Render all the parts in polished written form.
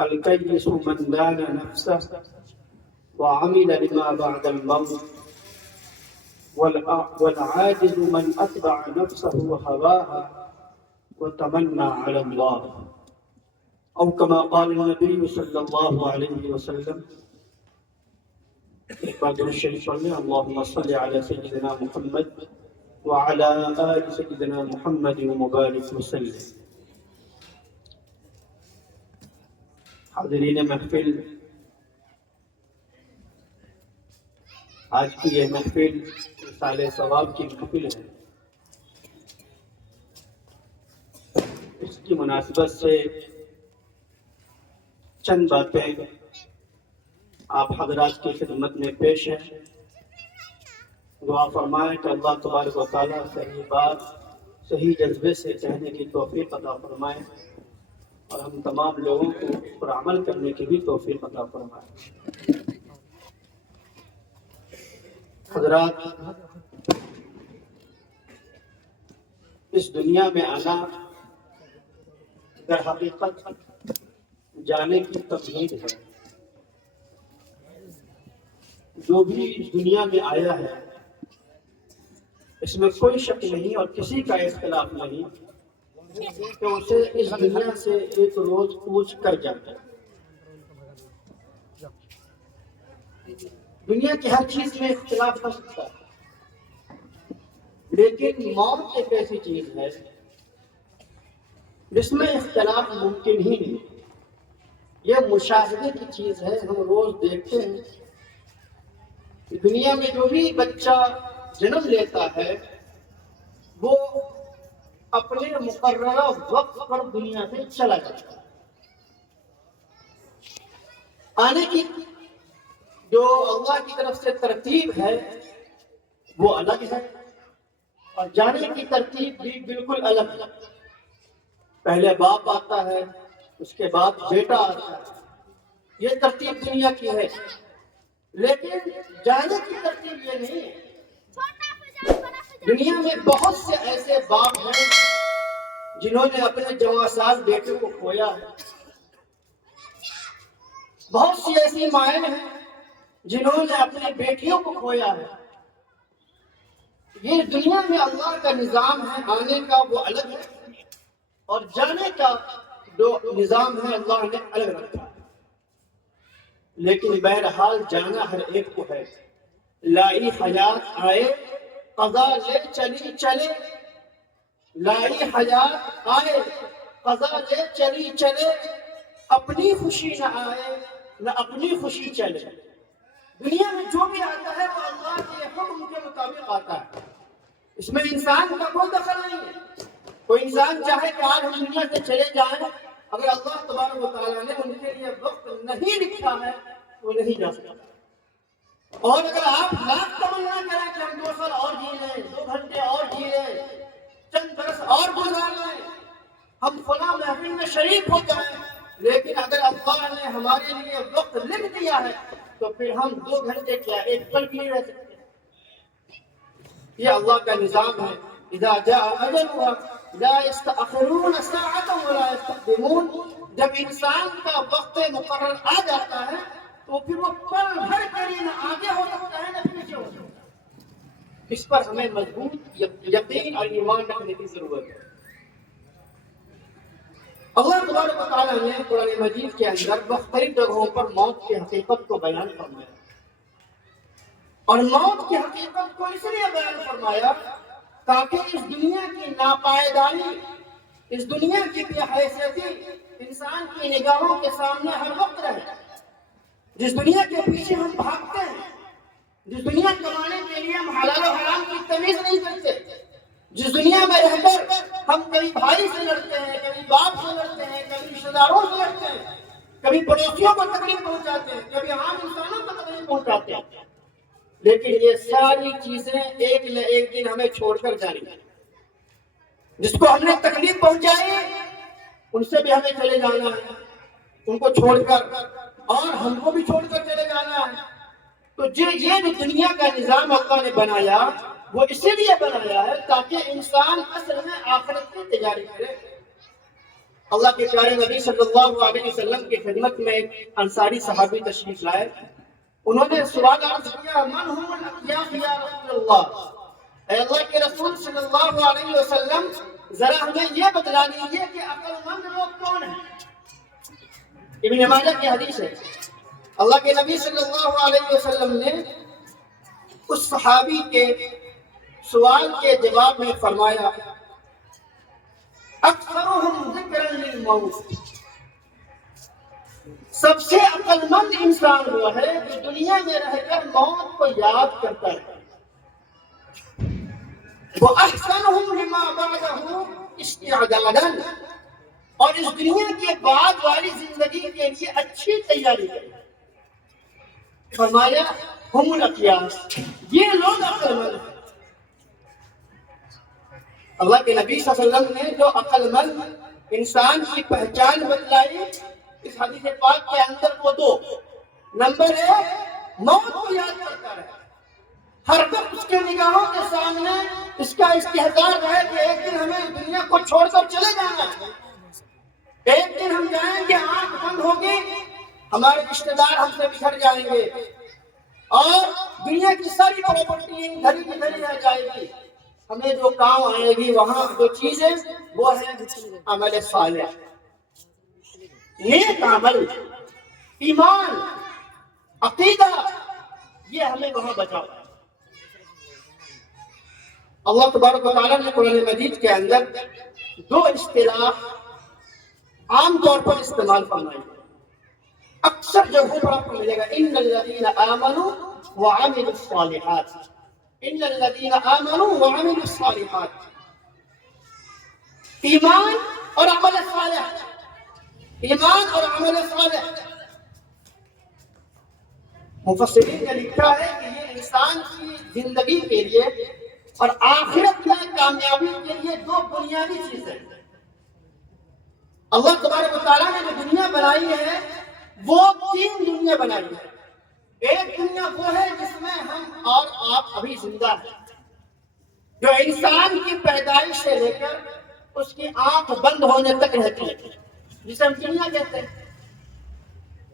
الكيس من دان نفسه وعمل لما بعد الموت والعاجز من أتبع نفسه هواها وتمنى على الله، أو كما قال النبي صلى الله عليه وسلم. بعد الشيخ اللهم صل على سيدنا محمد وعلى آل سيدنا محمد ومبارك وسلم. حاضرین محفل، آج کی یہ محفل سال ثواب کی محفل ہے. اس کی مناسبت سے چند باتیں آپ حضرات کی خدمت میں پیش ہیں. دعا فرمائیں کہ اللہ تبارک و تعالیٰ صحیح بات صحیح جذبے سے کہنے کی توفیق عطا فرمائیں اور ہم تمام لوگوں کو اس پر عمل کرنے کی بھی توفیق عطا فرمائیں. حضرات، اس دنیا میں آنا در حقیقت جانے کی تمہید ہے. جو بھی اس دنیا میں آیا ہے اس میں کوئی شک نہیں اور کسی کا اختلاف نہیں کہ اسے اس دنیا سے ایک روز کوچ کر جاتا ہے. دنیا کی ہر چیز میں اختلاف ہو سکتا ہے، لیکن موت ایک ایسی چیز ہے جس میں اختلاف ممکن ہی نہیں. یہ مشاہدے کی چیز ہے. ہم روز دیکھتے ہیں دنیا میں جو بھی بچہ جنم لیتا ہے وہ اپنے مقررہ وقت پر دنیا سے چلا جاتا ہے. آنے کی جو اللہ کی طرف سے ترتیب ہے وہ الگ ہے اور جانے کی ترتیب بھی بالکل الگ ہے. پہلے باپ آتا ہے، اس کے بعد بیٹا آتا ہے. یہ ترتیب دنیا کی ہے، لیکن جانے کی ترتیب یہ نہیں ہے. دنیا میں بہت سے ایسے باپ ہیں جنہوں نے اپنے جوانساز بیٹے کو کھویا ہے. بہت سی ایسی مائیں ہیں جنہوں نے اپنی بیٹیوں کو کھویا ہے. یہ دنیا میں اللہ کا نظام ہے. آنے کا وہ الگ ہے اور جانے کا جو نظام ہے اللہ نے الگ رکھا ہے. لیکن بہرحال جانا ہر ایک کو ہے. لائی حیات آئے قضا لے چلی چلے، لائی حیات آئے قضا لے چلی چلے، اپنی خوشی نہ آئے نہ اپنی خوشی چلے. دنیا میں جو بھی آتا ہے وہ اللہ کے حکم کے مطابق آتا ہے. اس میں انسان کا کوئی دخل نہیں ہے. کوئی انسان چاہے کہ آج ہم دنیا سے چلے جائیں، اگر اللہ تبارک و تعالیٰ نے ان کے لیے وقت نہیں لکھا ہے وہ نہیں جا سکتا. اور اگر آپ لاکھ تمنا کریں کہ ہم 2 سال اور جی لیں، 2 گھنٹے اور جی لیں، چند برس اور گزار لیں، ہم فلاں محفل میں شریک ہو جائیں، لیکن اگر اللہ نے ہمارے لیے وقت لکھ دیا ہے تو پھر ہم 2 گھنٹے کیا 1 پل بھی نہیں رہ سکتے. یہ اللہ کا نظام ہے. اذا جاء اجلها لا يستأخرون ساعة ولا يستقدمون. جب انسان کا وقت مقرر آ جاتا ہے تو پھر وہ پل بھر کے لیے نہ آگے ہو سکتا ہے نہ پیچھے ہو سکتا ہے. اس پر ہمیں مضبوط یقین اور ایمان رکھنے کی ضرورت ہے. اللہ تبارک و تعالیٰ نے قرآن مجید کے اندر مختلف جگہوں پر موت کی حقیقت کو بیان فرمایا. اور موت کی حقیقت کو اس لیے بیان فرمایا تاکہ اس دنیا کی ناپائیداری، اس دنیا کی بے حیثیتی انسان کی نگاہوں کے سامنے ہر وقت رہے. جس دنیا کے پیچھے ہم بھاگتے ہیں، جس دنیا کمانے کے لیے ہم حلال و حرام کی تمیز نہیں کرتے، جس دنیا میں رہ کر ہم کبھی بھائی سے لڑتے ہیں، کبھی باپ سے لڑتے ہیں، کبھی رشتہ داروں سے لڑتے ہیں، کبھی پڑوسیوں کو تکلیف پہنچاتے ہیں، کبھی عام انسانوں کو تکلیف پہنچاتے ہیں، لیکن یہ ساری چیزیں ایک نہ ایک دن ہمیں چھوڑ کر جانی ہیں. جس کو ہم نے تکلیف پہنچائی ان سے بھی ہمیں چلے جانا ہے، ان کو چھوڑ کر، اور ہم کو بھی چھوڑ کر چلے جانا ہے. تو یہ جو دنیا کا نظام اللہ نے بنایا وہ اسی لیے بنایا ہے تاکہ انسان اصل میں آخرت کی تیاری کرے. اللہ کے پیارے نبی صلی اللہ علیہ وسلم کی خدمت میں ایک انصاری صحابی تشریف لائے. انہوں نے سوال عرض کیا من هم الاقیاس یا رسول اللہ، اے اللہ کے رسول صلی اللہ علیہ وسلم ذرا ہمیں یہ بتلا دیجیے کہ عقل مند لوگ کون ہیں. ابن ماجہ کی حدیث ہے. اللہ کے نبی صلی اللہ علیہ وسلم نے اس صحابی کے سوال کے جواب میں فرمایا اکثرهم ذکرا للموت، سب سے عقل مند انسان وہ ہے جو دنیا میں رہ کر موت کو یاد کرتا ہے. وَأَحْسَنُهُمْ لِمَا بَعْدَهُ اسْتِعْدَادًا، اور اس دنیا کے بعد والی زندگی کے لیے اچھی تیاری کرے. فرمایا ہم الاقیاس، یہ لوگ عقل مند ہیں. اللہ کے نبی صلی اللہ علیہ وسلم نے جو عقل مند انسان کی پہچان بتلائی اس حدیث پاک کے اندر وہ دو. نمبر ایک، موت کو یاد کرتا رہے، ہر وقت اس کے نگاہوں کے سامنے اس کا استحضار رہے کہ ایک دن ہمیں دنیا کو چھوڑ کر چلے جانا ہے. ایک دن ہم جائیں گے، آنکھ بند ہوگی، ہمارے رشتے دار ہم سے بچھڑ جائیں گے اور دنیا کی ساری پراپرٹی دھری کی دھری رہ جائے گی. ہمیں جو کام آئے گی وہاں جو چیزیں وہ ہے عمل صالح، نیک عمل، ایمان، عقیدہ، یہ ہمیں وہاں بچاؤ. اللہ تبارک و تعالیٰ نے قرآن مجید کے اندر دو اصطلاح عام طور پر استعمال فرمائی. اکثر جگہوں پر آپ کو ملے گا ان الذین آمنوا وعملوا الصالحات، ان الذین آمنوا وعملوا الصالحات. ایمان اور عمل صالح، ایمان اور عمل صالح. مفسرین نے لکھا ہے کہ یہ انسان کی زندگی کے لیے اور آخرت میں کامیابی کے لیے دو بنیادی چیزیں. اللہ تبارک و تعالیٰ نے جو دنیا بنائی ہے وہ تین دنیا بنائی ہے. ایک دنیا وہ ہے جس میں ہم اور آپ ابھی زندہ ہیں، جو انسان کی پیدائش سے لے کر اس کی آنکھ بند ہونے تک رہتی ہے، جسے ہم دنیا کہتے ہیں.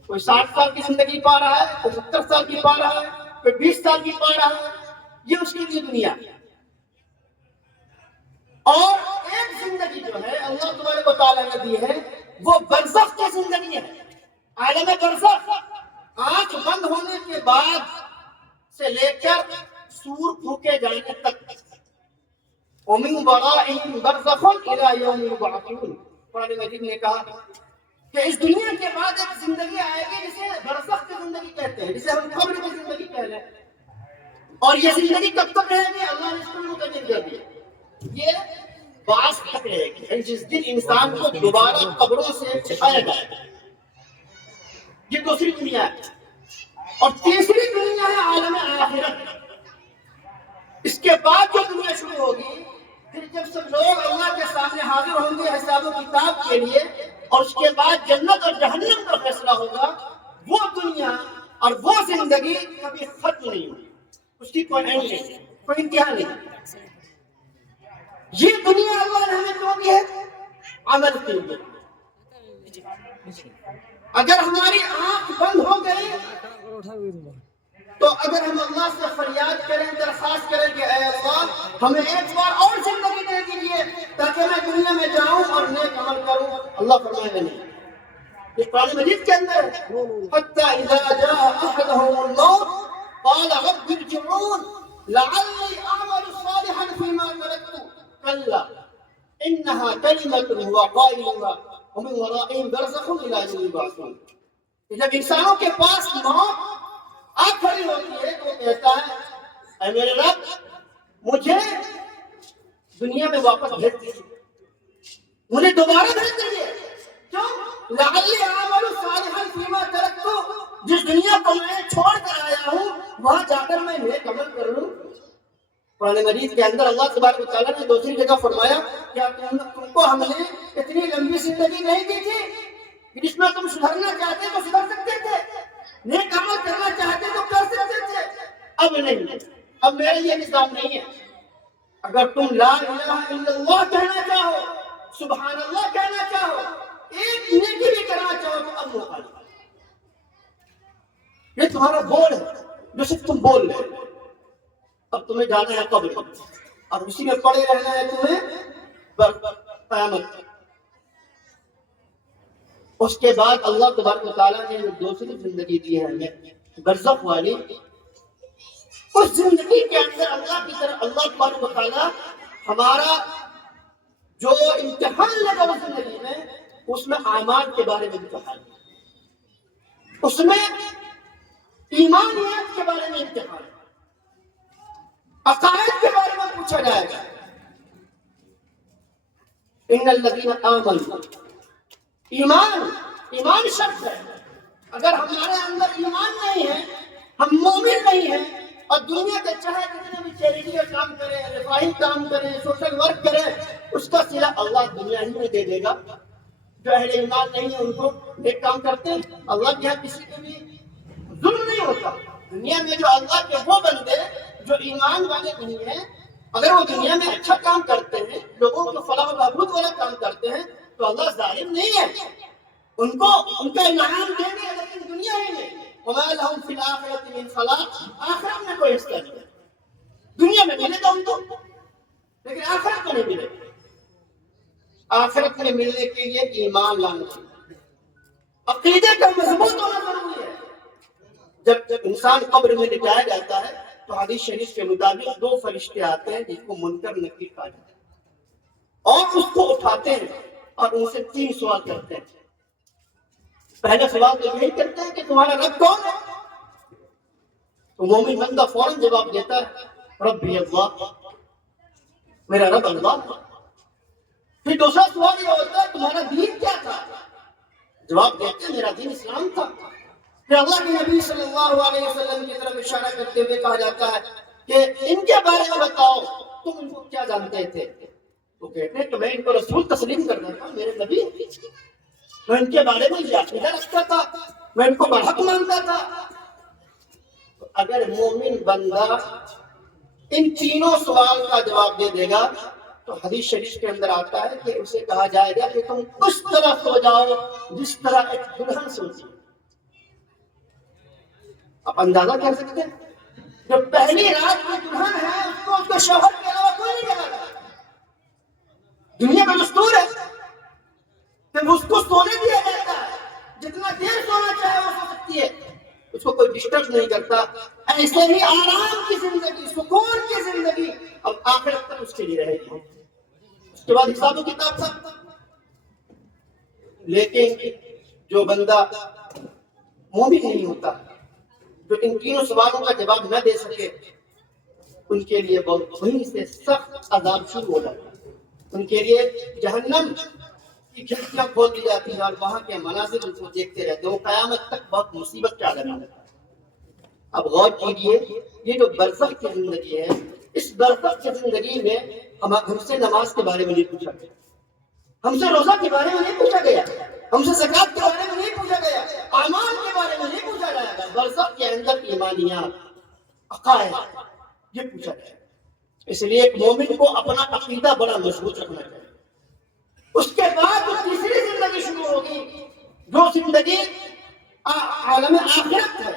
کوئی 60 سال کی زندگی پا رہا ہے، کوئی 70 سال کی پا رہا ہے، کوئی 20 سال کی پا رہا ہے، یہ اس کی دنیا. اور ایک زندگی جو ہے اللہ تبارک و تعالیٰ نے دی ہے وہ برزخ کی زندگی ہے، عالم برزخ. آنکھ بند ہونے کے بعد سے لے کر سور پھونکے جانے تک. وَمِن وَرَائِهِمْ بَرْزَخٌ إِلَىٰ يَوْمِ يُبْعَثُونَ. قرآن مجید نے کہا کہ اس دنیا کے بعد ایک زندگی آئے گی جسے برزخ کی زندگی کہتے ہیں، جسے ہم قبر کی زندگی کہہ لیں. اور یہ زندگی کب تک رہے گی؟ اللہ نے اس کو متعین کر دیا. یہ بعث تک رہے گی، جس دن انسان کو دوبارہ قبروں سے اٹھایا جائے گا. یہ دوسری دنیا ہے. اور تیسری دنیا ہے عالم آخرت. اس کے بعد جو دنیا شروع ہوگی، پھر جب سب لوگ اللہ کے سامنے حاضر ہوں گے حساب و کتاب کے لیے، اور اس کے بعد جنت اور جہنم کا فیصلہ ہوگا، وہ دنیا اور وہ زندگی کبھی ختم نہیں ہوگی. اس کی کوئی اینڈ نہیں، کوئی انتہا نہیں. یہ دنیا اللہ نے ہمیں کیوں دی ہے؟ عمل کے لیے. اگر ہماری آنکھ بند ہو گئی تو اگر ہم اللہ سے فریاد کریں، درخواست کریں کہ اے اللہ ہمیں ایک بار اور زندگی دے دیجیے تاکہ میں دنیا میں جاؤں اور نیک عمل کروں، اللہ فرمائے گا نہیں. یہ قرآن مجید کے اندر حتی اذا جاء احدهم الموت قال رب ارجعون لعلی اعمل صالحا فيما تركت كلا انها كلمة هو قائلها ومن ورائهم برزخ الى يوم يبعثون. جب انسانوں کے پاس موت آ کھڑی ہوتی ہے تو کہتا ہے اے میرے رب مجھے دنیا میں واپس بھیج دیجیے، مجھے دوبارہ بھیج دیجیے. کیوں؟ لعلی اعمل صالحا فيما تركت، جس دنیا کو میں چھوڑ کر آیا ہوں وہاں جا کر میں نیک عمل کروں. قرآن مجید کے اندر اللہ تبارک و تعالیٰ نے دوسری جگہ فرمایا کیا تم کو ہم نے اتنی لمبی زندگی نہیں دی تھی جس میں تم سدھرنا چاہتے تو سدھر سکتے تھے، نیک عمل کرنا چاہتے تو کر سکتے تھے. اب نہیں، اب میرا یہ نظام نہیں ہے. اگر تم لا الہ الا اللہ کہنا چاہو، سبحان اللہ کہنا چاہو، ایک نیکی بھی کرنا چاہو تو اب موقع نہیں۔ یہ تمہارا بول ہے جو صرف تم بول رہے ہو۔ اب تمہیں جانا ہے قبر اور اسی میں پڑے رہنا ہے تمہیں قیامت۔ اس کے بعد اللہ تبارک و تعالیٰ نے دوسری زندگی دی ہے ہمیں برزخ والی، اس زندگی کے اندر اللہ کی طرف اللہ تبارک و تعالیٰ ہمارا جو امتحان لگا اس زندگی میں، اس میں اعمال کے بارے میں امتحان، اس میں ایمانیات کے بارے میں امتحان، عقائد کے بارے میں پوچھا جائے گا۔ ان الذین آمنوا، ایمان شرط ہے۔ اگر ہمارے اندر ایمان نہیں ہے، ہم مومن نہیں ہیں، اور دنیا کے چاہے جتنے بھی چیریٹی کا کام کریں، رفاہی کام کریں، سوشل ورک کریں، اس کا صلہ اللہ دنیا ہی میں دے دے گا۔ جو اہل ایمان نہیں ہے ان کو ایک کام کرتے ہیں، اللہ کے یہاں کسی کو بھی ظلم نہیں ہوتا۔ دنیا میں جو اللہ کے وہ بندے جو ایمان والے نہیں ہیں، اگر وہ دنیا میں اچھا کام کرتے ہیں، لوگوں کو فلاح و بہبود والا کام کرتے ہیں، تو اللہ ظالم نہیں ہے، ان کو ان کا انعام دیں گے، لیکن دنیا ہی میں وَمَا لَهُمْ فِي الْآخِرَةِ مِنْ خَلَاقٍ، آخرت میں کوئی حصہ نہیں ہے۔ دنیا میں ملے گا ان کو، لیکن آخرت میں نہیں ملے گا۔ آخرت میں ملنے کے لیے ایمان لانا چاہیے، عقیدے کا مضبوط ہونا ضروری ہے۔ جب انسان قبر میں لٹایا جاتا ہے تو حدیث شریف کے مطابق دو فرشتے آتے ہیں جس کو منکر نکیر کہا جاتا ہے، اور اس کو اٹھاتے ہیں اور ان سے 3 سوال کرتے ہیں۔ پہلا سوال تو یہی کرتے ہیں کہ تمہارا رب کون ہے؟ تو مومن بندہ فوراً جواب دیتا ہے ربی اللہ، میرا رب اللہ۔ پھر دوسرا سوال یہ ہوتا ہے تمہارا دین کیا تھا؟ جواب دیتے ہیں میرا دین اسلام تھا۔ پھر اللہ کے نبی صلی اللہ علیہ وسلم کی طرف اشارہ کرتے ہوئے کہا جاتا ہے کہ ان کے بارے میں بتاؤ، تم ان کو کیا جانتے تھے؟ تو کہتے ہیں کہ میں ان کو رسول تسلیم کرتا تھا، میرے نبی، میں ان کے بارے میں یہ عقیدہ رکھتا تھا، میں ان کو برحق مانتا تھا۔ تو اگر مومن بندہ ان تینوں سوال کا جواب دے دے گا تو حدیث شریف کے اندر آتا ہے کہ اسے کہا جائے گا کہ تم اس طرح سو جاؤ جس طرح ایک دلہن سوتی۔ آپ اندازہ کر سکتے ہیں جو پہلی رات کی دلہن ہے اس کو اس کے شوہر کے علاوہ کوئی نہیں جگہ۔ دنیا کا دستور ہے کہ اس کو سونے دیا جاتا ہے، جتنا دیر سونا چاہے وہ سو سکتی ہے، اس کو کوئی ڈسٹرب نہیں کرتا۔ ایسے ہی آرام کی زندگی، سکون کی زندگی اب آخرت تک اس کے لیے رہے گی، اس کے بعد حساب و کتاب تھا۔ لیکن جو بندہ مومن نہیں ہوتا، جو ان تینوں سوالوں کا جواب نہ دے سکے، ان کے لیے بہت وہیں سے سخت عذاب شروع ہو جاتا ہے۔ ان کے لیے جہنم کی کھڑکیاں کھول دی جاتی ہیں اور وہاں کے مناظر ان کو دیکھتے رہتے ہیں، وہ قیامت تک بہت مصیبت کا عالم ہے۔ اب غور کیجیے، یہ جو برزخ کی زندگی ہے، اس برزخ کی زندگی میں ہم سے نماز کے بارے میں نہیں پوچھا گیا، ہم سے روزہ کے بارے میں نہیں پوچھا گیا، ہم سے زکوٰۃ کے بارے میں نہیں پوچھا گیا، اعمال کے بارے میں نہیں پوچھا جائے گا۔ برزخ کے اندر ایمانیات، عقائد، یہ پوچھا جائے گا۔ اس لیے ایک مومن کو اپنا عقیدہ بڑا مضبوط رکھنا چاہیے۔ اس کے بعد تیسری زندگی شروع ہوگی، جو زندگی عالم آخرت ہے،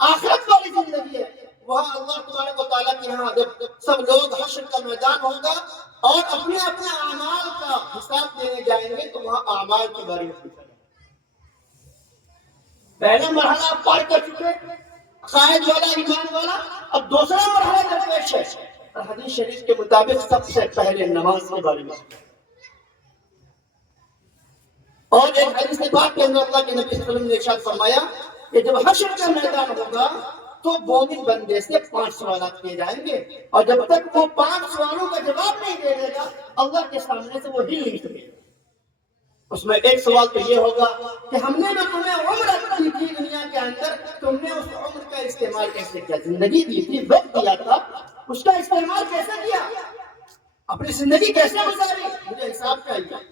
آخرت والی زندگی ہے۔ وہاں اللہ تبارک و تعالیٰ کے یہاں جب سب لوگ حشر کا میدان ہوگا اور اپنے اپنے اعمال کا حساب دینے جائیں گے تو وہاں اعمال کے بارے میں پوچھا جائے گا۔ پہلا مرحلہ آپ پار کر چکے، عقائد والا، ایمان والا، اب دوسرا مرحلہ درپیش ہے۔ حدیث شریف کے مطابق سب سے پہلے نماز کے بارے میں، اور ایک حدیث پاک کے اندر اللہ کے نبی صلی اللہ علیہ وسلم نے ارشاد فرمایا کہ جب حشر کا میدان ہوگا تو مومن بندے سے 5 سوالات کیے جائیں گے، اور جب تک وہ 5 سوالوں کا جواب نہیں دے دے گا اللہ کے سامنے سے وہ ہل نہیں سکے۔ اس میں ایک سوال تو یہ ہوگا کہ ہم نے جو تمہیں عمر دی تھی دنیا کے اندر، تم نے اس عمر کا استعمال کیسے کیا؟ زندگی دی تھی، وقت دیا تھا، اس کا استعمال کیسے کیا؟ اپنی زندگی کیسے گزاری؟ مجھے حساب چاہیے۔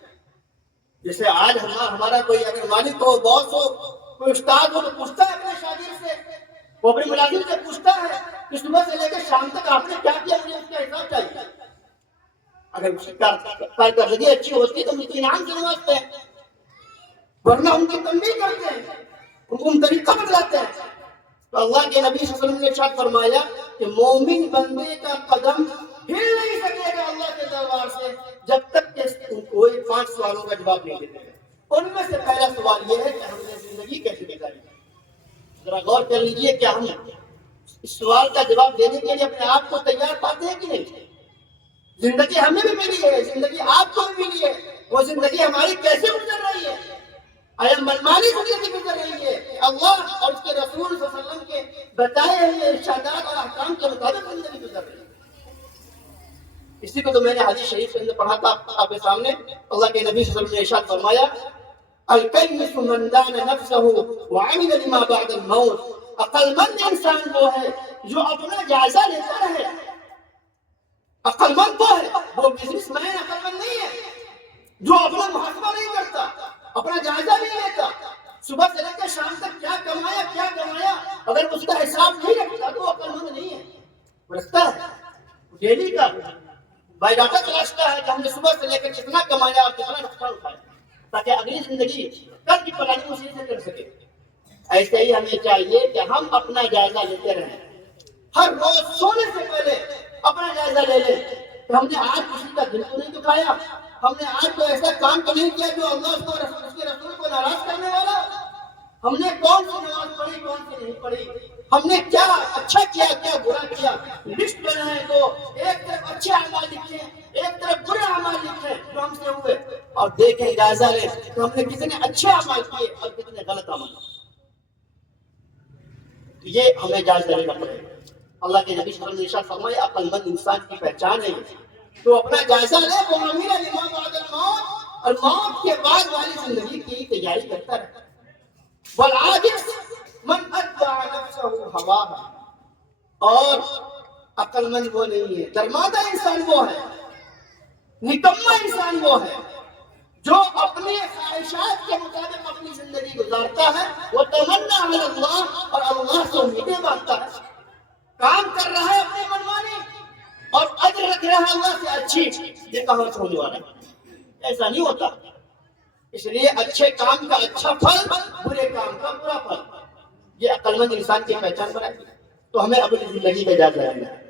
جیسے آج ہمارا کوئی اگر مالک ہو، باس ہو، کوئی استاد ہو تو پوچھتا ہے اپنے شاگرد سے، وہ اپنے ملازم سے پوچھتا ہے کہ صبح سے لے کے شام تک آپ نے کیا کیا، مجھے اس کا حساب چاہیے۔ اگر اس کی کارکردگی اچھی ہوتی ہے تو ہم اس کو انعام سے نوازتے ہیں، ورنہ ہم کی تنبیہ کرتے ہیں، ان کو ہم طریقہ بتلاتے ہیں۔ تو اللہ کے نبی صلی اللہ علیہ وسلم نے ارشاد فرمایا کہ مومن بندے کا قدم ہل نہیں سکے گا اللہ کے دربار سے جب تک کہ کوئی 5 سوالوں کا جواب نہیں دیتے۔ ان میں سے پہلا سوال یہ ہے کہ ہم نے زندگی کیسے گزاری۔ ذرا غور کر لیجئے کہ ہم اس سوال کا جواب دینے کے لیے اپنے آپ کو تیار پاتے ہیں کہ نہیں؟ زندگی ہمیں بھی ملی ہے، زندگی آپ کو بھی ملی ہے، وہ زندگی ہماری کیسے گزر رہی ہے؟ آیا منمانی زندگی گزر رہی ہے کہ اللہ اور اس کے رسول صلی اللہ علیہ وسلم کے بتائے ہوئے ارشادات اور احکام کے مطابق زندگی گزر رہی ہے؟ اسی کو تو میں نے حدیث شریف کے اندر پڑھا تھا آپ کے سامنے، اللہ کے نبی صلی اللہ علیہ وسلم نے ارشاد فرمایا الکیس من دان نفسہ وعمل لما بعد الموت، عقل مند انسان وہ ہے جو اپنا جائزہ لیتا رہے۔ عقل مند وہ ہے، وہ بزنس مین عقل مند نہیں ہے جو اپنا محاسبہ نہیں کرتا، اپنا جائزہ نہیں لیتا، صبح سے لے کر شام تک کیا کمایا، اگر اس کا حساب نہیں رکھتا تو وہ عقل مند نہیں ہے۔ وہ رکھتا ہے، ڈیلی کا بائی ڈاٹا تلاشتا ہے کہ ہم نے صبح سے لے کر کتنا کمایا اور کتنا نقصان اٹھایا، تاکہ اگلی زندگی کل کی پلاننگ اسی سے کر سکے۔ ایسے ہی ہمیں چاہیے کہ ہم اپنا جائزہ لیتے رہیں، ہر روز سونے سے پہلے اپنا جائزہ لے لیں کہ ہم نے آج کسی کا دل تو نہیں دکھایا، ہم نے آج کوئی ایسا کام تو نہیں کیا جو اللہ اس کے رسول کو ناراض کرنے والا، ہم نے کون سی نماز پڑھی کون سی نہیں پڑھی، ہم نے کیا اچھا کیا کیا برا کیا۔ لسٹ بنائیں تو ایک طرف اچھے اعمال لکھیں، ایک طرف برے اعمال لکھیں جو ہم سے ہوئے، اور دیکھیں جائزہ لیں کہ ہم نے کتنے اچھے اعمال کیے اور کتنے غلط اعمال۔ یہ ہمیں جائزہ لینا پڑے گا۔ اللہ کے نبی صلی اللہ علیہ وسلم نے ارشاد فرمایا عقل مند انسان کی پہچان ہے تو اپنا جائزہ لے، وہ امیر لما بعد الموت، اور موت کے بعد والی زندگی کی تیاری کرتا رہے۔ والعاجز من اتبع نفسه هواها، اور عقل مند وہ نہیں ہے، درماندہ انسان وہ ہے، نکما انسان وہ ہے جو اپنے خواہشات کے مطابق اپنی زندگی گزارتا ہے، وہ تمنا علی اللہ، اور اللہ سے امیدیں باندھتا ہے، کام کر رہا ہے اپنی منمانی اور اجر رکھ رہا ہے اللہ سے اچھی، یہ کہاں سے ہونے والا ہے؟ ایسا نہیں ہوتا۔ اس لیے اچھے کام کا اچھا پھل، برے کام کا برا پھل، یہ عقل مند انسان کی پہچان بنائے گی۔ تو ہمیں اپنی زندگی کا جائزہ لینا ہے۔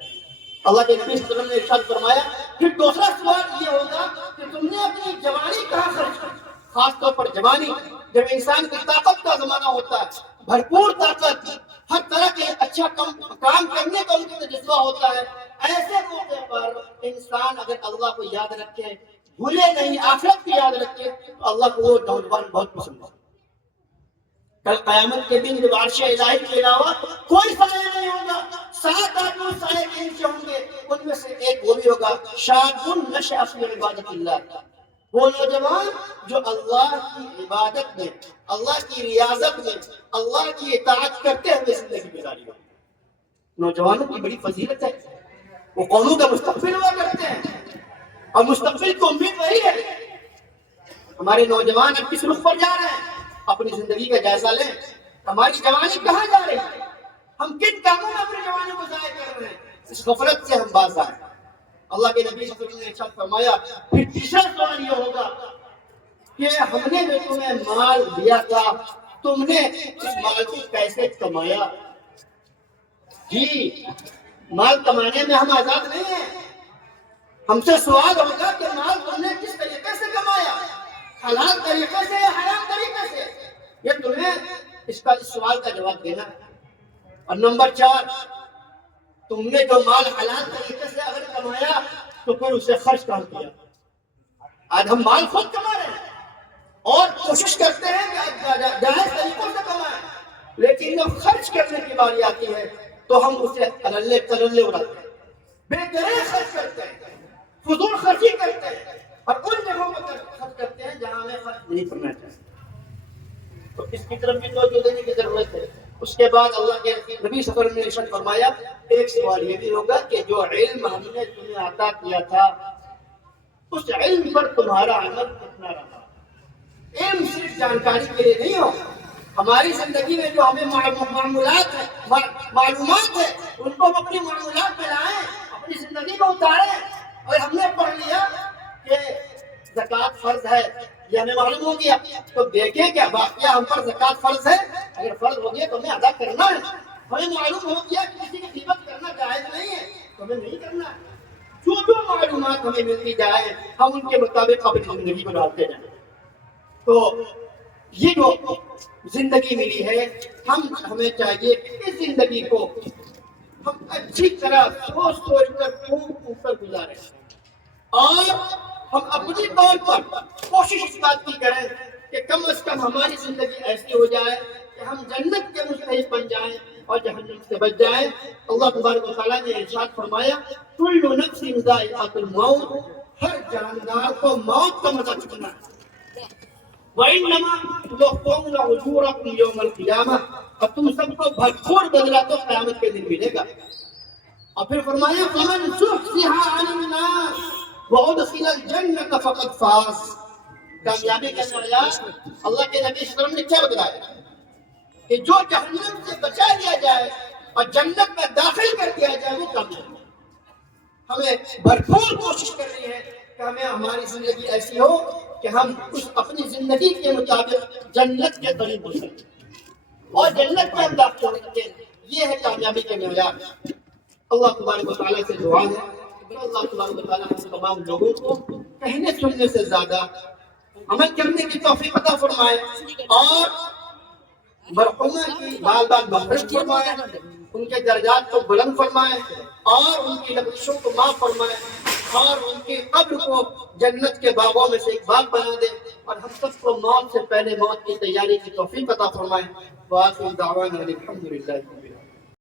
اللہ کے نبی صلی اللہ علیہ وسلم نے ارشاد فرمایا پھر دوسرا سوال یہ ہوگا کہ تم نے اپنی جوانی کہاں خرچ کی، خاص طور پر جوانی جب انسان کی طاقت کا زمانہ ہوتا ہے، بھرپور طاقت، ہر طرح کے اچھا کام کرنے کا ان کا جذبہ ہوتا ہے، ایسے موقع پر انسان اگر اللہ کو یاد رکھے، بھولے نہیں، آخرت کی یاد رکھے، تو اللہ کو وہ نوجوان بہت پسند ہے۔ کل قیامت کے دن جب عرش الہی کے علاوہ کوئی سایہ نہیں ہوگا، 7 آدمی سایہ کے نیچے ہوں گے، ان میں سے ایک وہ بھی ہوگا شاب نشأ فی عبادت اللہ، وہ نوجوان جو اللہ کی عبادت میں، اللہ کی ریاضت میں، اللہ کی اطاعت کرتے ہوئے زندگی گزاری ہو۔ نوجوانوں کی بڑی فضیلت ہے، وہ قوموں کا مستقبل ہوا کرتے ہیں، اور مستقبل کو امید وہی ہے۔ ہمارے نوجوان اب کس رخ پر جا رہے ہیں؟ اپنی زندگی کا جائزہ لیں، ہماری جوانی کہاں جا رہی ہے، ہم کن کاموں میں اپنی جوانی کو ضائع کر رہے ہیں، اس غفلت سے ہم باز آئیں۔ اللہ کے نبی صلی اللہ علیہ وسلم نے ارشاد فرمایا پھر تیسرا سوال یہ ہوگا کہ ہم نے جو تمہیں مال دیا تھا، تم نے اس مال کو کیسے کمایا؟ جی، مال کمانے میں ہم آزاد نہیں ہیں، ہم سے سوال ہوگا کہ مال تم نے کس طریقے سے کمایا، حلال طریقے سے یا حرام طریقے سے، یہ تمہیں اس سوال کا جواب دینا ہے۔ اور نمبر 4، تم نے جو مال حلال طریقے سے اگر کمایا تو پھر اسے خرچ کہاں کیا؟ آج ہم مال خود کما رہے ہیں اور کوشش کرتے ہیں کہ جائز طریقوں سے کمائیں، لیکن جب خرچ کرنے کی باری آتی ہے تو ہم اسے تللے اڑاتے ہیں، بے دریغ خرچ کرتے ہیں، فضول خرچی کرتے ہیں، اور ان جگہوں پر خرچ کرتے ہیں جہاں ہمیں خرچ نہیں کرنا چاہیے۔ تو اس کی طرف بھی توجہ دینے کی ضرورت ہے۔ اس کے بعد اللہ کے نبی صلی اللہ علیہ وسلم نے ارشاد فرمایا ایک سوال یہ بھی ہوگا کہ جو علم ہم نے تمہیں عطا کیا تھا اس علم پر تمہارا عمل کتنا رہا۔ علم صرف جانکاری کے لیے نہیں ہو، ہماری زندگی میں جو ہمیں معمولات ہیں، معلومات ہیں، ان کو ہم اپنی معمولات میں لائیں، اپنی زندگی میں اتاریں۔ اور ہم نے پڑھ لیا زکوٰۃ فرض ہے یہ ہمیں معلوم ہو گیا، تو دیکھیں کیا واقعہ ہم پر زکوٰۃ فرض ہے؟ اگر فرض ہو گیا تو ہمیں ادا کرنا ہے۔ ہمیں معلوم ہو گیا کہ کسی کی خدمت کرنا جائز نہیں ہے تو ہمیں نہیں کرنا ہے۔ جو جو معلومات ہمیں ملتی جائے ہم ان کے مطابق اپنی زندگی بناتے جائیں۔ تو یہ جو زندگی ملی ہے ہمیں چاہیے کہ اس زندگی کو ہم اچھی طرح سوچ کر پھونک کر گزاریں، اور ہم اپنی طور پر کوشش اس بات کی کریں کہ کم از کم ہماری زندگی ایسی ہو جائے کہ ہم جنت کے مستحق بن جائیں اور جہنم سے بچ جائیں۔ اللہ تبارک و تعالیٰ نے ارشاد فرمایا کل نفس ذائقۃ الموت، ہر جاندار کو موت کا مزہ چکھنا ہے۔ وَإِنَّمَا تُوَفَّوْنَ أُجُورَكُمْ يَوْمَ الْقِيَامَةِ، اور تم سب کو بھرپور بدلہ تو قیامت کے دن ملے گا۔ اور پھر فرمایا فَمَنْ زُحْزِحَ عَنِ النَّارِ وَأُدْخِلَ الْجَنَّةَ فَقَدْ فَازَ۔ کامیابی کا معیار اللہ کے نبی صلی اللہ علیہ وسلم نے کیا بتایا کہ جو جہنم سے بچا لیا جائے اور جنت میں داخل کر دیا جائے وہ کامیاب ہے۔ ہمیں بھرپور کوشش کرنی ہے کہ ہمیں ہماری زندگی ایسی ہو کہ ہم اس اپنی زندگی کے مطابق جنت کے قریب ہو سکیں اور جنت میں ہم داخل ہو سکیں۔ یہ ہے کامیابی کے معیار۔ اللہ تبارک و تعالیٰ سے دعا ہے کہ اللہ تبارک و تعالیٰ ہم تمام لوگوں کو کہنے سننے سے زیادہ عمل کرنے کی توفیق عطا فرمائے، اور مرحومہ کی بال بال مغفرت فرمائے، ان کے درجات کو بلند فرمائے، اور ان کی لغزشوں کو معاف فرمائے، اور ان کی قبر کو جنت کے باغوں میں سے ایک باغ بنا دے، اور ہم سب کو موت سے پہلے موت کی تیاری کی توفیق عطا فرمائے۔ وآخر دعوانا الحمدللہ۔